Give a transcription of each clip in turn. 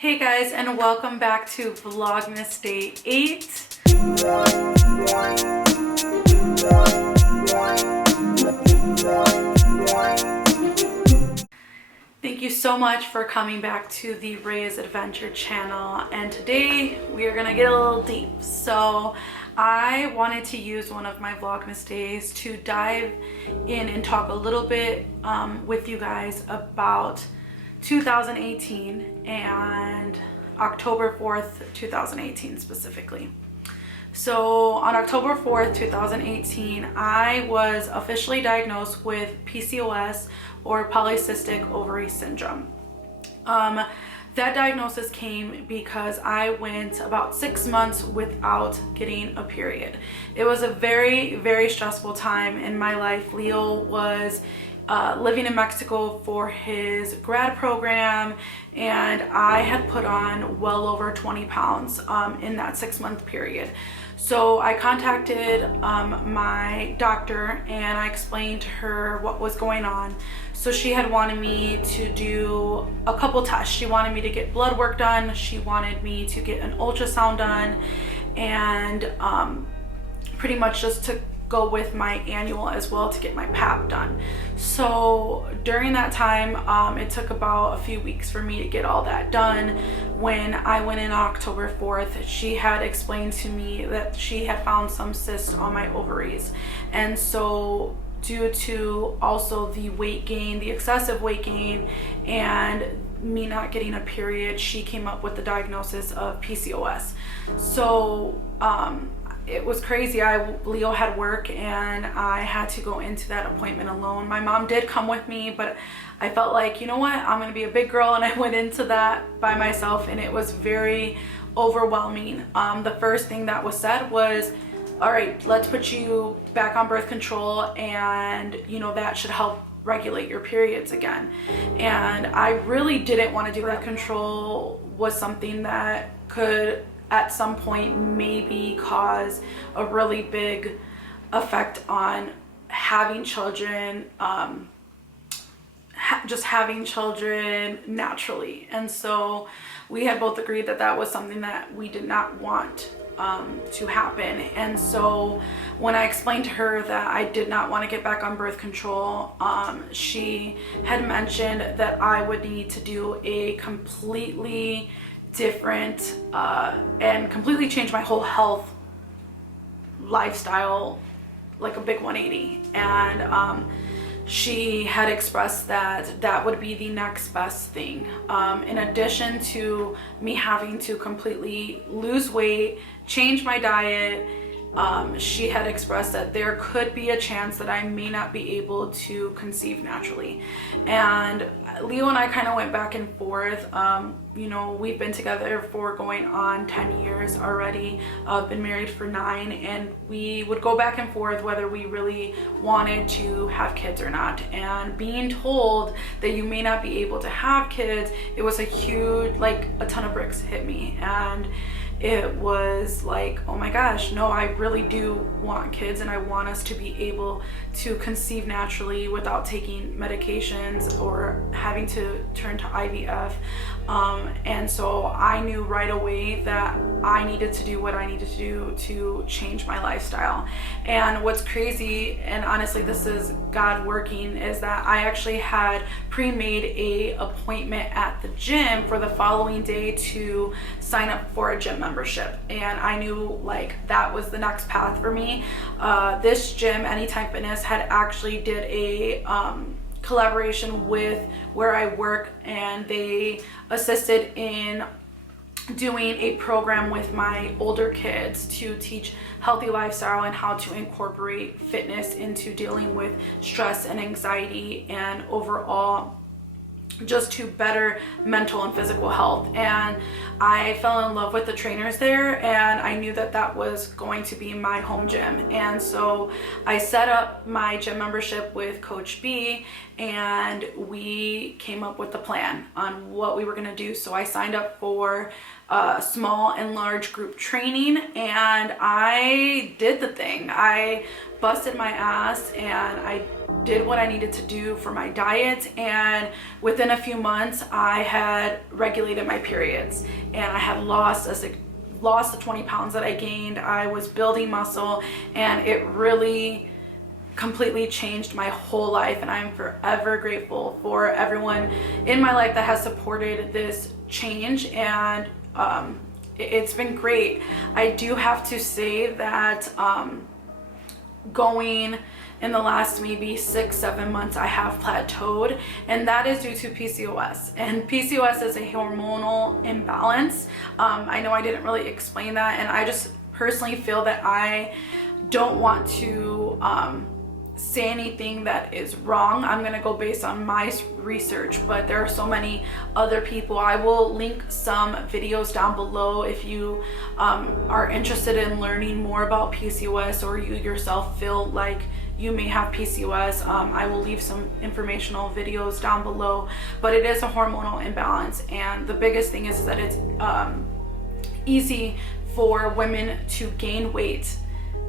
Hey guys, and welcome back to Vlogmas Day 8. Thank you so much for coming back to the Ray's Adventure channel, and today we are gonna get a little deep. So I wanted to use one of my Vlogmas days to dive in and talk a little bit with you guys about 2018 and October 4th, 2018 specifically. So on October 4th, 2018, I was officially diagnosed with PCOS, or polycystic ovary syndrome. That diagnosis came because I went about 6 months without getting a period. It was a very, very stressful time in my life. Leo was living in Mexico for his grad program, and I had put on well over 20 pounds in that 6-month period. So I contacted my doctor and I explained to her what was going on. So she had wanted me to do a couple tests. She wanted me to get blood work done. She wanted me to get an ultrasound done, and pretty much just to go with my annual as well to get my pap done. So during that time, it took about a few weeks for me to get all that done. When I went in on October 4th, she had explained to me that she had found some cysts on my ovaries. And so due to also the weight gain, the excessive weight gain, and me not getting a period, she came up with the diagnosis of PCOS. So it was crazy. Leo had work and I had to go into that appointment alone. My mom did come with me, but I felt like, you know what, I'm gonna be a big girl, and I went into that by myself, and it was very overwhelming. The first thing that was said was, all right, let's put you back on birth control, and that should help regulate your periods again. And I really didn't want to do that. Control was something that could at some point maybe cause a really big effect on having children, just having children naturally. And so we had both agreed that that was something that we did not want to happen. And so when I explained to her that I did not want to get back on birth control, she had mentioned that I would need to do a completely different and completely change my whole health lifestyle, like a big 180. And she had expressed that that would be the next best thing, in addition to me having to completely lose weight, change my diet. She had expressed that there could be a chance that I may not be able to conceive naturally. And Leo and I kind of went back and forth. We've been together for going on 10 years already, been married for 9, and we would go back and forth whether we really wanted to have kids or not. And being told that you may not be able to have kids, it was a huge, like a ton of bricks hit me. And it was like, oh my gosh, no, I really do want kids, and I want us to be able to conceive naturally without taking medications or having to turn to IVF. And so I knew right away that I needed to do what I needed to do to change my lifestyle. And what's crazy, and honestly this is God working, is that I actually had pre-made a appointment at the gym for the following day to sign up for a gym membership. And I knew like that was the next path for me. This gym, Anytime Fitness, had actually did a collaboration with where I work, and they assisted in doing a program with my older kids to teach healthy lifestyle and how to incorporate fitness into dealing with stress and anxiety, and overall just to better mental and physical health. And I fell in love with the trainers there, and I knew that that was going to be my home gym. And so I set up my gym membership with Coach B, and we came up with a plan on what we were going to do. So I signed up for small and large group training, and I did the thing. I busted my ass, and I did what I needed to do for my diet, and within a few months I had regulated my periods, and I had lost the 20 pounds that I gained. I was building muscle, and it really completely changed my whole life, and I'm forever grateful for everyone in my life that has supported this change, and it's been great. I do have to say that going in the last maybe 6-7 months I have plateaued, and that is due to PCOS. And PCOS is a hormonal imbalance. I know I didn't really explain that, and I just personally feel that I don't want to say anything that is wrong. I'm gonna go based on my research, but there are so many other people. I will link some videos down below if you are interested in learning more about PCOS, or you yourself feel like you may have PCOS. I will leave some informational videos down below, but it is a hormonal imbalance, and the biggest thing is that it's easy for women to gain weight,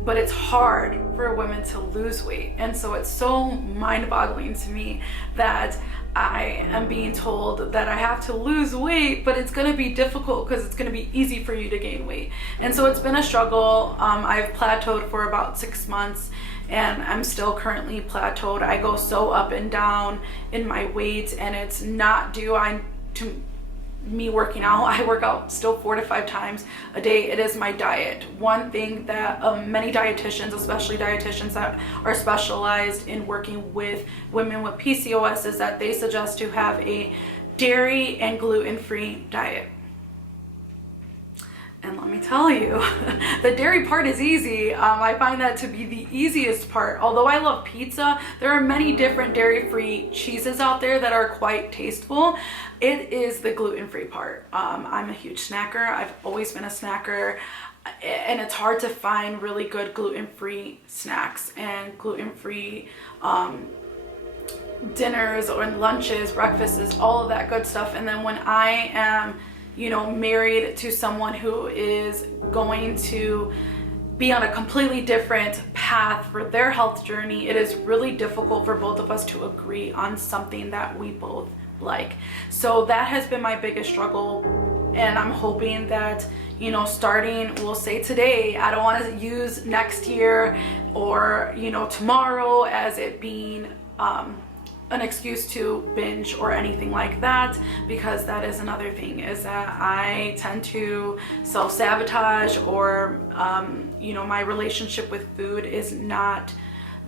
but it's hard for women to lose weight. And so it's so mind-boggling to me that I am being told that I have to lose weight, but it's gonna be difficult because it's gonna be easy for you to gain weight. And so it's been a struggle. I've plateaued for about 6 months, and I'm still currently plateaued. I go so up and down in my weight, and it's not due to me working out. I work out still 4 to 5 times a day. It is my diet. One thing that many dietitians, especially dietitians that are specialized in working with women with PCOS, is that they suggest to have a dairy and gluten-free diet. And let me tell you, the dairy part is easy. I find that to be the easiest part. Although I love pizza, there are many different dairy-free cheeses out there that are quite tasteful. It is the gluten-free part. I'm a huge snacker. I've always been a snacker, and it's hard to find really good gluten-free snacks and gluten-free dinners or lunches, breakfasts, all of that good stuff. And then when I am married to someone who is going to be on a completely different path for their health journey, it is really difficult for both of us to agree on something that we both like. So that has been my biggest struggle, and I'm hoping that starting, we'll say today, I don't want to use next year or tomorrow as it being an excuse to binge or anything like that, because that is another thing, is that I tend to self-sabotage, or my relationship with food is not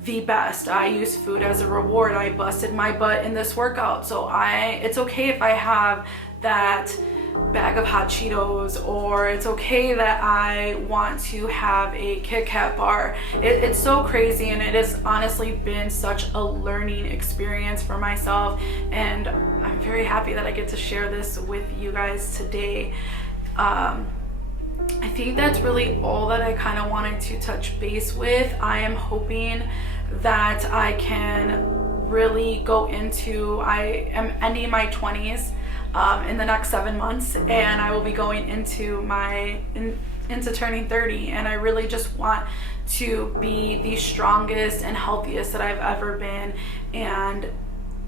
the best. I use food as a reward. I busted my butt in this workout, so it's okay if I have that bag of hot Cheetos, or it's okay that I want to have a Kit Kat bar. It's so crazy, and it has honestly been such a learning experience for myself, and I'm very happy that I get to share this with you guys today. I think that's really all that I kind of wanted to touch base with. I am hoping that I can really go into, I am ending my 20s in the next 7 months, and I will be going into into turning 30, and I really just want to be the strongest and healthiest that I've ever been. And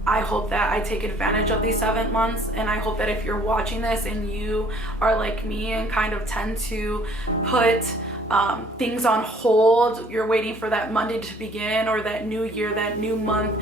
I hope that I take advantage of these 7 months, and I hope that if you're watching this and you are like me and kind of tend to put things on hold, you're waiting for that Monday to begin, or that new year, that new month,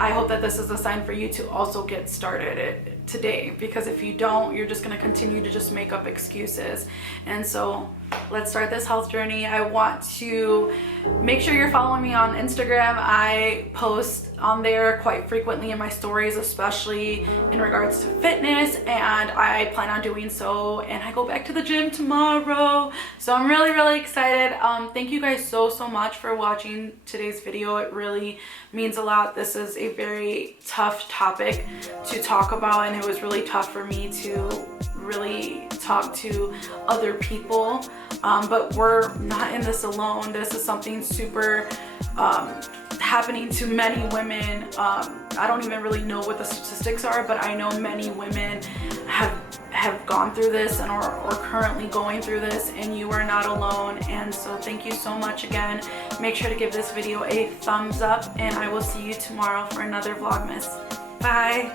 I hope that this is a sign for you to also get started today, because if you don't, you're just going to continue to just make up excuses. And so let's start this health journey. I want to make sure you're following me on Instagram. I post on there quite frequently in my stories, especially in regards to fitness, and I plan on doing so, and I go back to the gym tomorrow, so I'm really excited. Thank you guys so much for watching today's video. It really means a lot. This is a very tough topic to talk about, and it was really tough for me to really talk to other people, but we're not in this alone. This is something super happening to many women. I don't even really know what the statistics are, but I know many women have gone through this and are currently going through this, and you are not alone. And so thank you so much again. Make sure to give this video a thumbs up, and I will see you tomorrow for another Vlogmas. Bye.